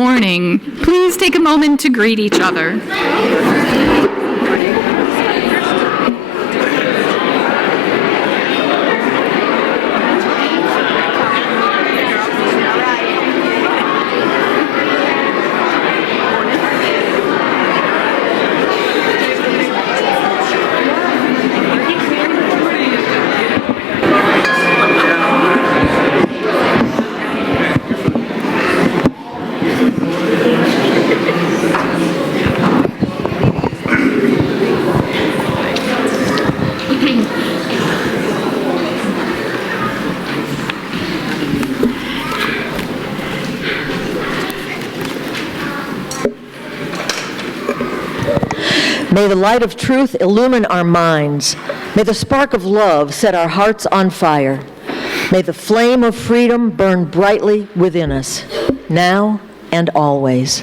morning. Please take a moment to greet each other. May the light of truth illumine our minds. May the spark of love set our hearts on fire. May the flame of freedom burn brightly within us, now and always.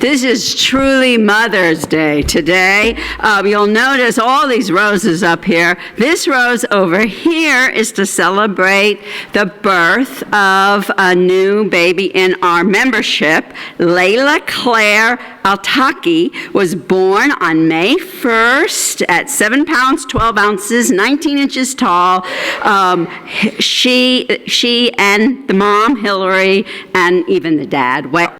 This is truly Mother's Day today. You'll notice all these roses up here. This rose over here is to celebrate the birth of a new baby in our membership. Layla Claire Altaki was born on May 1st at 7 pounds, 12 ounces, 19 inches tall. She and the mom, Hillary, and even the dad were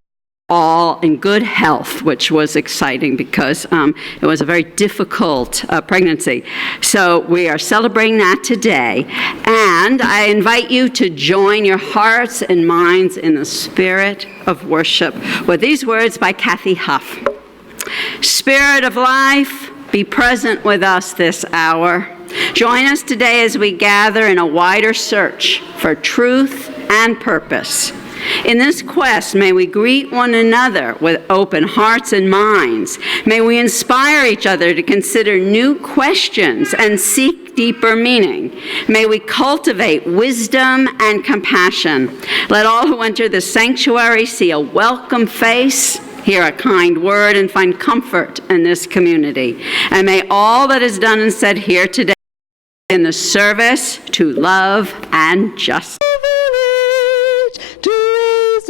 all in good health, which was exciting because it was a very difficult pregnancy. So we are celebrating that today. And I invite you to join your hearts and minds in the spirit of worship with these words by Kathy Huff. Spirit of life, be present with us this hour. Join us today as we gather in a wider search for truth and purpose. In this quest, may we greet one another with open hearts and minds. May we inspire each other to consider new questions and seek deeper meaning. May we cultivate wisdom and compassion. Let all who enter the sanctuary see a welcome face, hear a kind word, and find comfort in this community. And may all that is done and said here today in the service to love and justice.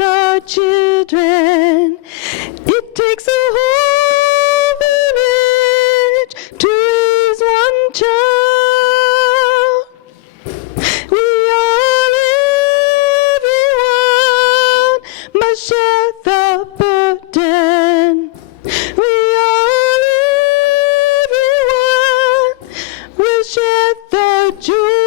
Our children, it takes a whole village to raise one child. We all, everyone, must share the burden. We all, everyone, will share the joy.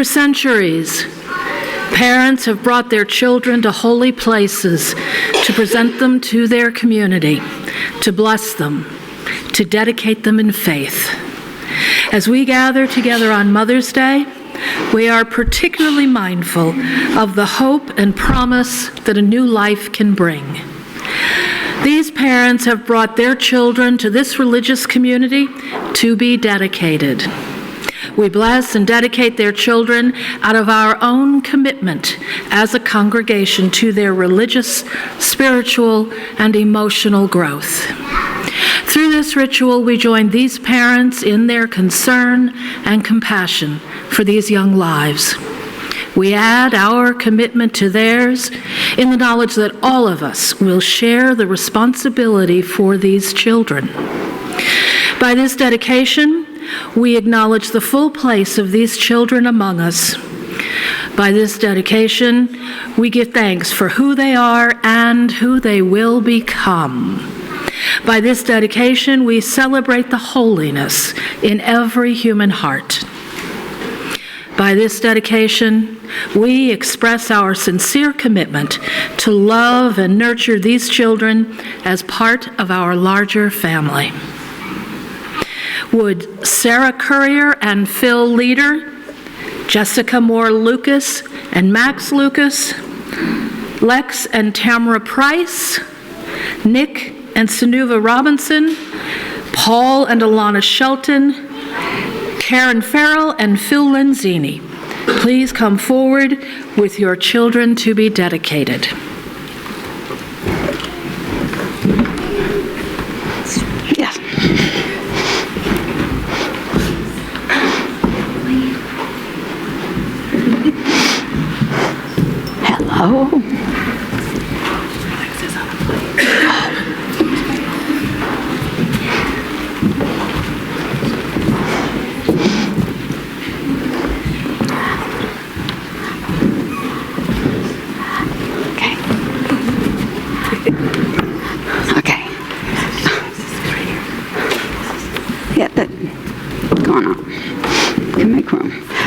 For centuries, parents have brought their children to holy places to present them to their community, to bless them, to dedicate them in faith. As we gather together on Mother's Day, we are particularly mindful of the hope and promise that a new life can bring. These parents have brought their children to this religious community to be dedicated. We bless and dedicate their children out of our own commitment as a congregation to their religious, spiritual, and emotional growth. Through this ritual, we join these parents in their concern and compassion for these young lives. We add our commitment to theirs in the knowledge that all of us will share the responsibility for these children. By this dedication, we acknowledge the full place of these children among us. By this dedication, we give thanks for who they are and who they will become. By this dedication, we celebrate the holiness in every human heart. By this dedication, we express our sincere commitment to love and nurture these children as part of our larger family. Would Sarah Currier and Phil Leader, Jessica Moore Lucas and Max Lucas, Lex and Tamara Price, Nick and Sanuva Robinson, Paul and Alana Shelton, Karen Farrell and Phil Lenzini, please come forward with your children to be dedicated. Yes. Hello.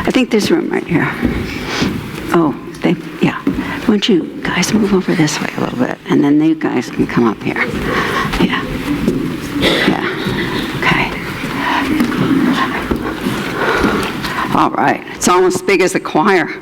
I think there's room right here. Oh, yeah. Why don't you guys move over this way a little bit, and then you guys can come up here. Yeah. Yeah. Okay. All right. It's almost as big as the choir.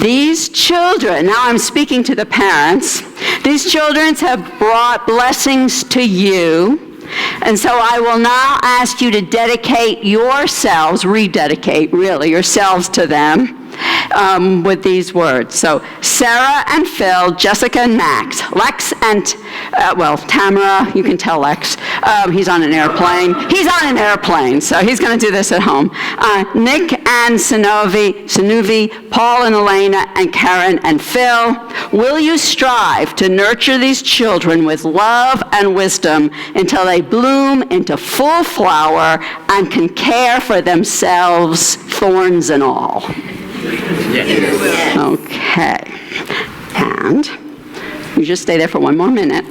These children, now I'm speaking to the parents, these children have brought blessings to you, and so I will now ask you to dedicate yourselves, rededicate really, yourselves to them with these words. So Sarah and Phil, Jessica and Max, Lex and, Tamara, you can tell Lex, he's on an airplane. He's on an airplane, so he's going to do this at home. Nick and Sinuvi, Paul and Elena, and Karen and Phil, will you strive to nurture these children with love and wisdom until they bloom into full flower and can care for themselves, thorns and all? Yes. Okay. And you just stay there for one more minute.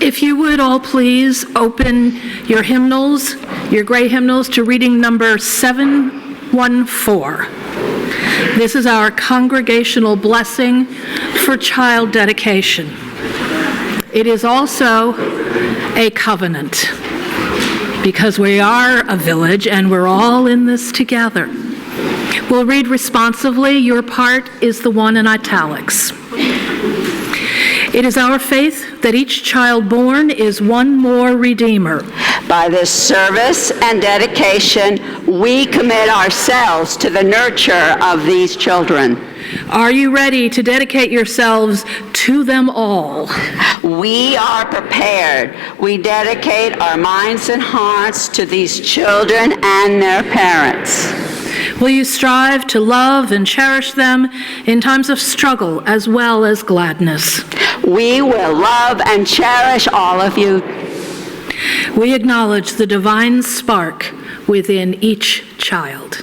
If you would all please open your hymnals, your gray hymnals, to reading number 714. This is our congregational blessing for child dedication. It is also a covenant, because we are a village and we're all in this together. We'll read responsively. Your part is the one in italics. It is our faith that each child born is one more redeemer. By this service and dedication, we commit ourselves to the nurture of these children. Are you ready to dedicate yourselves to them all? We are prepared. We dedicate our minds and hearts to these children and their parents. Will you strive to love and cherish them in times of struggle as well as gladness? We will love and cherish all of you. We acknowledge the divine spark within each child.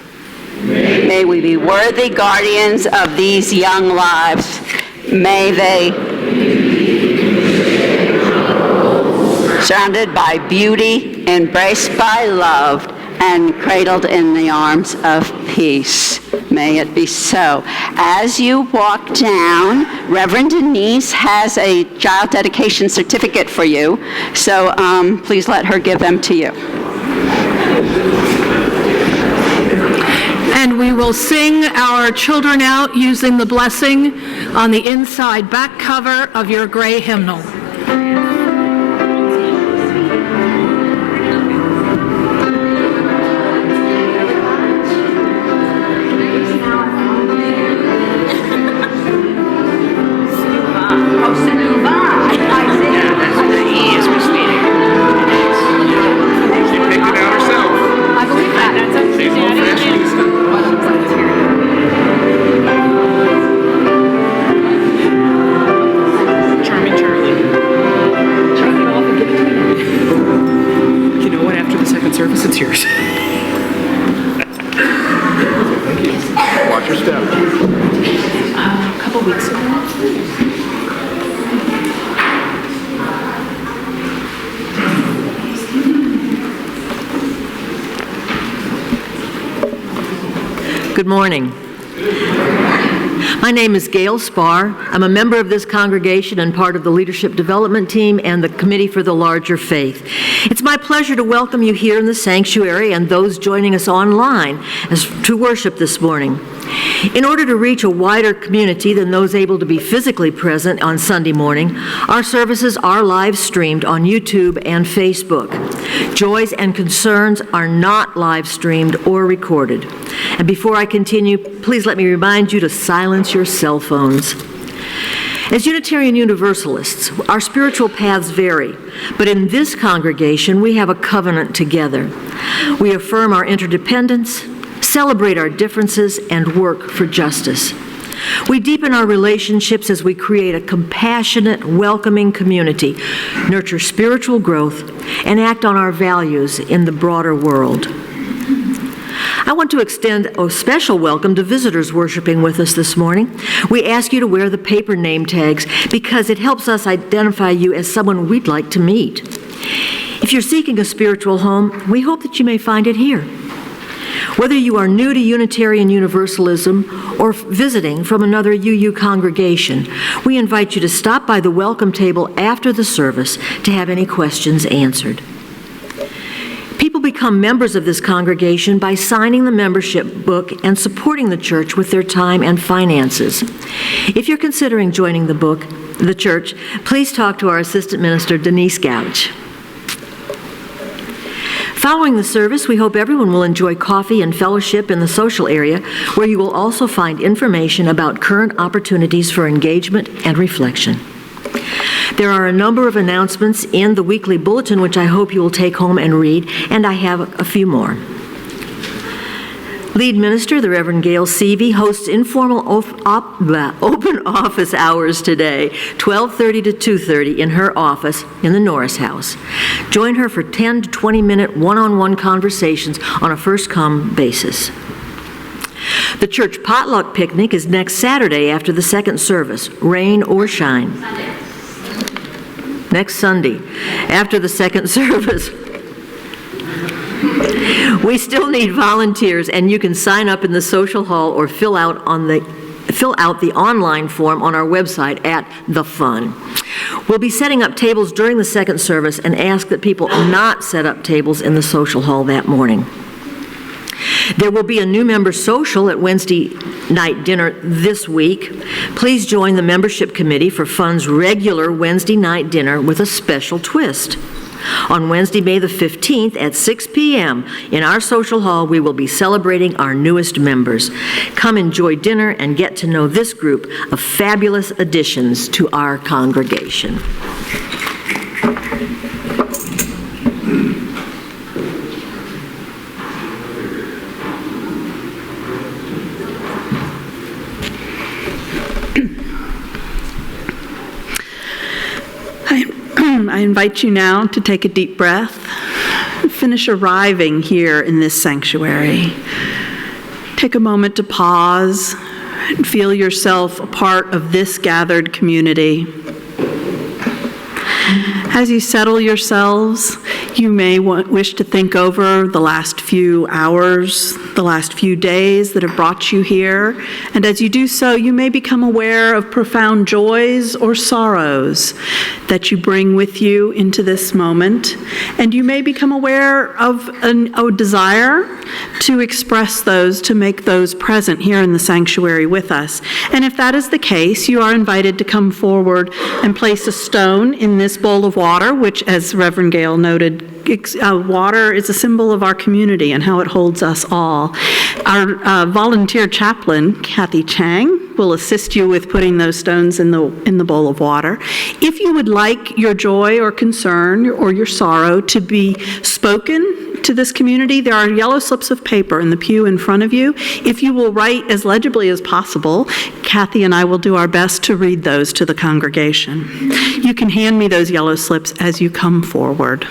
May we be worthy guardians of these young lives. May they, surrounded by beauty, embraced by love, and cradled in the arms of peace. May it be so. As you walk down, Reverend Denise has a child dedication certificate for you, so please let her give them to you. And we will sing our children out using the blessing on the inside back cover of your gray hymnal. It's yours. Thank you. Watch your step. A couple weeks ago. Good morning. My name is Gail Spar. I'm a member of this congregation and part of the leadership development team and the Committee for the Larger Faith. It's my pleasure to welcome you here in the sanctuary and those joining us online to worship this morning. In order to reach a wider community than those able to be physically present on Sunday morning, our services are live streamed on YouTube and Facebook. Joys and concerns are not live streamed or recorded. And before I continue, please let me remind you to silence your cell phones. As Unitarian Universalists, our spiritual paths vary, but in this congregation, we have a covenant together. We affirm our interdependence, celebrate our differences, and work for justice. We deepen our relationships as we create a compassionate, welcoming community, nurture spiritual growth, and act on our values in the broader world. I want to extend a special welcome to visitors worshiping with us this morning. We ask you to wear the paper name tags because it helps us identify you as someone we'd like to meet. If you're seeking a spiritual home, we hope that you may find it here. Whether you are new to Unitarian Universalism or visiting from another UU congregation, we invite you to stop by the welcome table after the service to have any questions answered. People become members of this congregation by signing the membership book and supporting the church with their time and finances. If you're considering joining the church, please talk to our assistant minister, Denise Gouch. Following the service, we hope everyone will enjoy coffee and fellowship in the social area, where you will also find information about current opportunities for engagement and reflection. There are a number of announcements in the weekly bulletin, which I hope you will take home and read, and I have a few more. Lead minister, the Reverend Gail Seavey, hosts informal open office hours today, 12:30 to 2:30 in her office in the Norris House. Join her for 10 to 20-minute one-on-one conversations on a first-come basis. The church potluck picnic is next Saturday after the second service, rain or shine. Next Sunday, after the second service. We still need volunteers, and you can sign up in the social hall or fill out the online form on our website at The Fun. We'll be setting up tables during the second service and ask that people not set up tables in the social hall that morning. There will be a new member social at Wednesday night dinner this week. Please join the membership committee for Fun's regular Wednesday night dinner with a special twist. On Wednesday, May the 15th at 6 p.m. in our social hall, we will be celebrating our newest members. Come enjoy dinner and get to know this group of fabulous additions to our congregation. I invite you now to take a deep breath, finish arriving here in this sanctuary. Take a moment to pause and feel yourself a part of this gathered community. As you settle yourselves, you may wish to think over the last few hours, the last few days that have brought you here. And as you do so, you may become aware of profound joys or sorrows that you bring with you into this moment. And you may become aware of a desire to express those, to make those present here in the sanctuary with us. And if that is the case, you are invited to come forward and place a stone in this bowl of water, which, as Reverend Gail noted, water is a symbol of our community and how it holds us all. Our volunteer chaplain, Kathy Chang, will assist you with putting those stones in the bowl of water. If you would like your joy or concern or your sorrow to be spoken to this community, there are yellow slips of paper in the pew in front of you. If you will write as legibly as possible, Kathy and I will do our best to read those to the congregation. You can hand me those yellow slips as you come forward.